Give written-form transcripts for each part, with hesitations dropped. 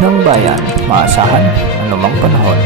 ng bayan, maasahan anumang panahon.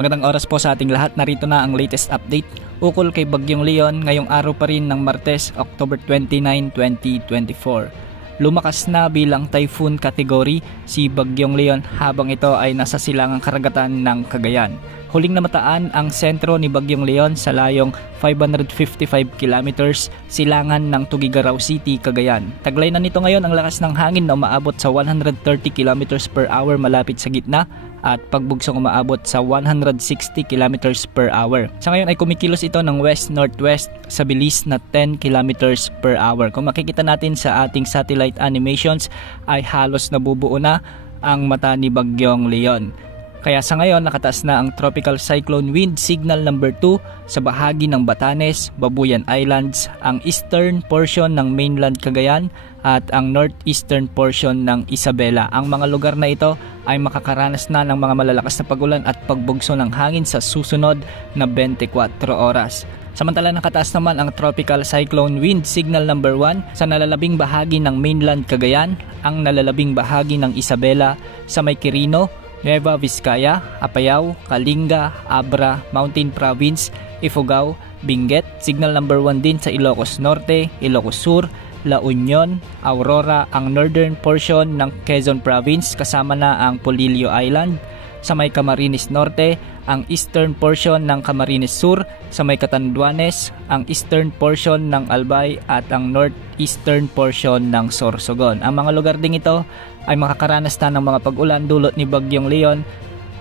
Magandang oras po sa ating lahat. Narito na ang latest update ukol kay Bagyong Leon ngayong araw pa rin ng Martes, October 29, 2024. Lumakas na bilang typhoon category si Bagyong Leon habang ito ay nasa silangang karagatan ng Cagayan. Huling namataan ang sentro ni Bagyong Leon sa layong 555 kilometers silangan ng Tuguegarao City, Cagayan. Taglay na nito ngayon ang lakas ng hangin na umaabot sa 130 kilometers per hour malapit sa gitna at pagbugsong umaabot sa 160 kilometers per hour. Sa ngayon ay kumikilos ito ng west-northwest sa bilis na 10 kilometers per hour. Kung makikita natin sa ating satellite animations ay halos nabubuo na ang mata ni Bagyong Leon. Kaya sa ngayon nakataas na ang Tropical Cyclone Wind Signal number 2 sa bahagi ng Batanes, Babuyan Islands, ang eastern portion ng mainland Cagayan at ang northeastern portion ng Isabela. Ang mga lugar na ito ay makakaranas na ng mga malalakas na pagulan at pagbugso ng hangin sa susunod na 24 oras. Samantala nakataas naman ang Tropical Cyclone Wind Signal number 1 sa nalalabing bahagi ng mainland Cagayan, ang nalalabing bahagi ng Isabela sa may Quirino, Nueva Vizcaya, Apayao, Kalinga, Abra, Mountain Province, Ifugao, Benguet. Signal number 1 din sa Ilocos Norte, Ilocos Sur, La Union, Aurora, ang northern portion ng Quezon Province kasama na ang Polillo Island. Sa may Camarines Norte, ang eastern portion ng Camarines Sur, sa may Catanduanes, ang eastern portion ng Albay at ang northeastern portion ng Sorsogon. Ang mga lugar ding ito ay makakaranas na ng mga pag-ulan dulot ni Bagyong Leon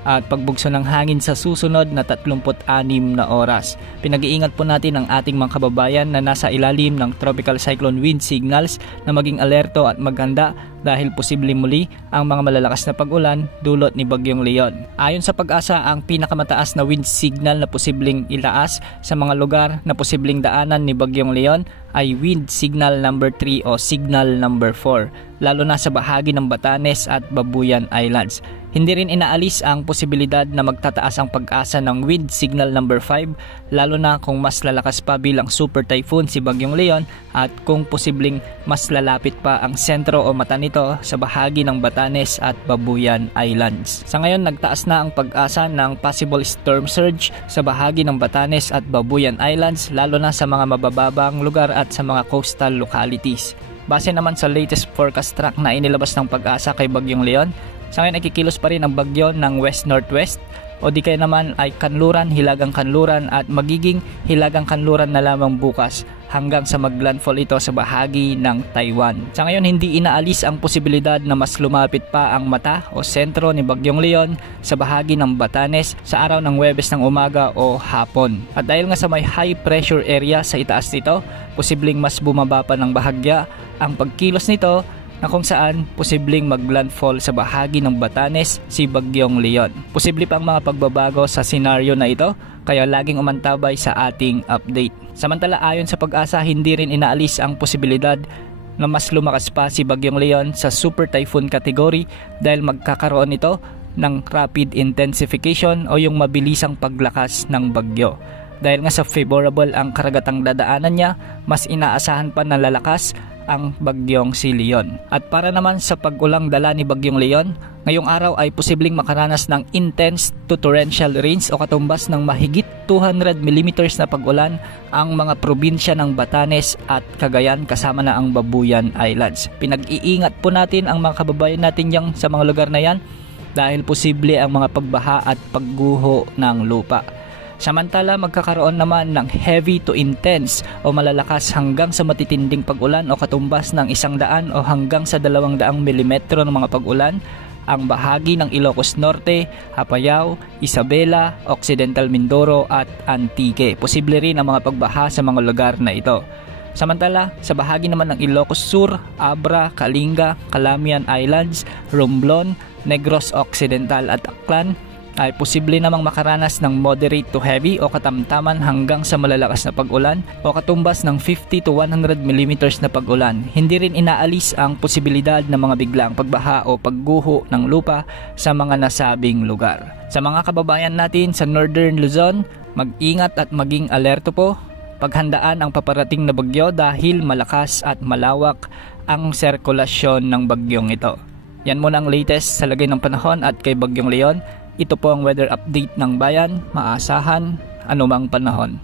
at pagbugso ng hangin sa susunod na 36 na oras. Pinag-iingat po natin ang ating mga kababayan na nasa ilalim ng Tropical Cyclone Wind Signals na maging alerto at maghanda dahil posible muli ang mga malalakas na pag-ulan dulot ni Bagyong Leon. Ayon sa Pag-asa, ang pinakamataas na wind signal na posibleng ilaas sa mga lugar na posibleng daanan ni Bagyong Leon ay wind signal number 3 o signal number 4, lalo na sa bahagi ng Batanes at Babuyan Islands. Hindi rin inaalis ang posibilidad na magtataas ang Pag-asa ng wind signal number 5, lalo na kung mas lalakas pa bilang super typhoon si Bagyong Leon at kung posibleng mas lalapit pa ang sentro o mata nito sa bahagi ng Batanes at Babuyan Islands. Sa ngayon nagtaas na ang Pag-asa ng possible storm surge sa bahagi ng Batanes at Babuyan Islands, lalo na sa mga mabababang lugar at sa mga coastal localities. Base naman sa latest forecast track na inilabas ng Pag-asa kay Bagyong Leon, sa ngayon ay kikilos pa rin ang bagyo ng west-northwest o di kaya naman ay kanluran, hilagang kanluran at magiging hilagang kanluran na lamang bukas hanggang sa maglandfall ito sa bahagi ng Taiwan. Sa ngayon hindi inaalis ang posibilidad na mas lumapit pa ang mata o sentro ni Bagyong Leon sa bahagi ng Batanes sa araw ng Huwebes ng umaga o hapon. At dahil nga sa may high pressure area sa itaas nito, posibleng mas bumaba pa ng bahagya ang pagkilos nito na kung saan posibleng maglandfall sa bahagi ng Batanes si Bagyong Leon. Posible pa ang mga pagbabago sa senaryo na ito, kaya laging umantabay sa ating update. Samantala ayon sa Pag-asa, hindi rin inaalis ang posibilidad na mas lumakas pa si Bagyong Leon sa super typhoon category dahil magkakaroon ito ng rapid intensification o yung mabilisang paglakas ng bagyo. Dahil nga sa favorable ang karagatang dadaanan niya, mas inaasahan pa na lalakas ang Bagyong si Leon. At para naman sa pag-ulang dala ni Bagyong Leon, ngayong araw ay posibleng makaranas ng intense to torrential rains o katumbas ng mahigit 200 mm na pag-ulan ang mga probinsya ng Batanes at Cagayan kasama na ang Babuyan Islands. Pinag-iingat po natin ang mga kababayan natin yang sa mga lugar na yan dahil posible ang mga pagbaha at pagguho ng lupa. Samantala magkakaroon naman ng heavy to intense o malalakas hanggang sa matitinding pag-ulan o katumbas ng 100 o hanggang sa 200 milimetro ng mga pag-ulan ang bahagi ng Ilocos Norte, Apayao, Isabela, Occidental Mindoro at Antique. Posible rin ang mga pagbaha sa mga lugar na ito. Samantala, sa bahagi naman ng Ilocos Sur, Abra, Kalinga, Calamian Islands, Romblon, Negros Occidental at Aklan ay posible namang makaranas ng moderate to heavy o katamtaman hanggang sa malalakas na pag-ulan o katumbas ng 50 to 100 mm na pag-ulan. Hindi rin inaalis ang posibilidad ng mga biglaang pagbaha o pagguho ng lupa sa mga nasabing lugar. Sa mga kababayan natin sa Northern Luzon, mag-ingat at maging alerto po. Paghandaan ang paparating na bagyo dahil malakas at malawak ang sirkulasyon ng bagyong ito. Yan muna ang latest sa lagay ng panahon at kay Bagyong Leon. Ito po ang weather update ng bayan, maasahan, anumang panahon.